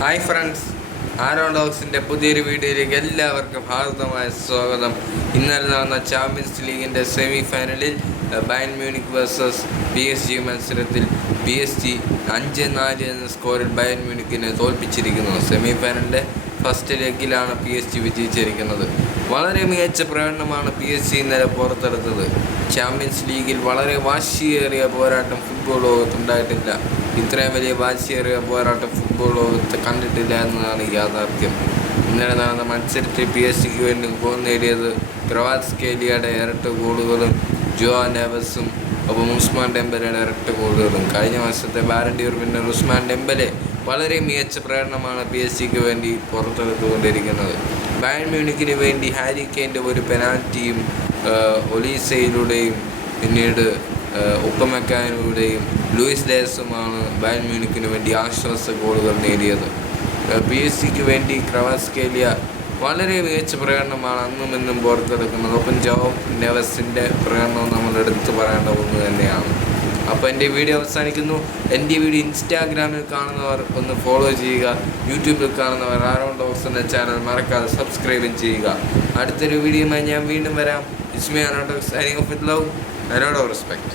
Hi friends, Aaron ഡോഗ്സിൻ്റെ പുതിയൊരു വീഡിയോയിലേക്ക് എല്ലാവർക്കും ഹാർദമായ സ്വാഗതം. ഇന്നലെ നടന്ന ചാമ്പ്യൻസ് ലീഗിൻ്റെ സെമി ഫൈനലിൽ ബയൺ മ്യൂണിക് വേഴ്സസ് PSG മത്സരത്തിൽ PSG 5-4 എന്ന സ്കോറിൽ ബയൺ മ്യൂണിക്കിനെ തോൽപ്പിച്ചിരിക്കുന്നു. സെമി ഫൈനലിൻ്റെ ഫസ്റ്റ് ലെഗിലാണ് PSG വിജയിച്ചിരിക്കുന്നത്. വളരെ മികച്ച പ്രകടനമാണ് PSG ഇന്നലെ പുറത്തെടുത്തത്. ചാമ്പ്യൻസ് ലീഗിൽ വളരെ വാശിയേറിയ പോരാട്ടം ഫുട്ബോൾ ലോകത്തുണ്ടായിട്ടില്ല. ഇത്രയും വലിയ വാശിയേറിയ പോരാട്ടം ഫുട്ബോൾ ലോകത്ത് കണ്ടിട്ടില്ല എന്നതാണ് യാഥാർത്ഥ്യം. ഇന്നലെ നടന്ന മത്സരത്തിൽ PSG വേണ്ടി ഗോൾ നേടിയത് ക്രവാറ്റ്സ്കേലിയയുടെ ഇരട്ട ഗോളുകളും ജോആ നെവസും ഒപ്പം ഉസ്മാൻ ഡെമ്പലയുടെ ഇരട്ട ഗോളുകളും. കഴിഞ്ഞ വർഷത്തെ Ballon D or winner Usman Dembele വളരെ മികച്ച പ്രകടനമാണ് PSG വേണ്ടി പുറത്തെടുത്തുകൊണ്ടിരിക്കുന്നത്. ബയൺ മ്യൂണിക്കിന് വേണ്ടി ഹാരി കെയ്ൻ്റെ ഒരു പെനാൽറ്റിയും ഒലീസയിലൂടെയും പിന്നീട് ഉപ്പമെക്കാനിലൂടെയും ലൂയിസ് ഡയസുമാണ് ബയൺ മ്യൂണിക്കിന് വേണ്ടി ആശ്വാസ ഗോളുകൾ നേടിയത്. PSG വേണ്ടി ക്രവാറ്റ്സ്കേലിയ വളരെ മികച്ച പ്രകടനമാണ് അന്നും ഇന്നും പുറത്തെടുക്കുന്നത്. ഒപ്പം ജോആ നെവസിൻ്റെ പ്രകടനവും നമ്മൾ എടുത്തു പറയേണ്ട ഒന്ന് തന്നെയാണ്. അപ്പോൾ എൻ്റെ വീഡിയോ അവസാനിക്കുന്നു. എൻ്റെ വീഡിയോ ഇൻസ്റ്റാഗ്രാമിൽ കാണുന്നവർ ഒന്ന് ഫോളോ ചെയ്യുക. യൂട്യൂബിൽ കാണുന്നവർ ആരോൺ ഡോഗ്സ് എന്ന ചാനൽ മറക്കാതെ സബ്സ്ക്രൈബും ചെയ്യുക. അടുത്തൊരു വീഡിയോയുമായി ഞാൻ വീണ്ടും വരാം. It's me Aaron dogs, signing off with love, a lot of respect.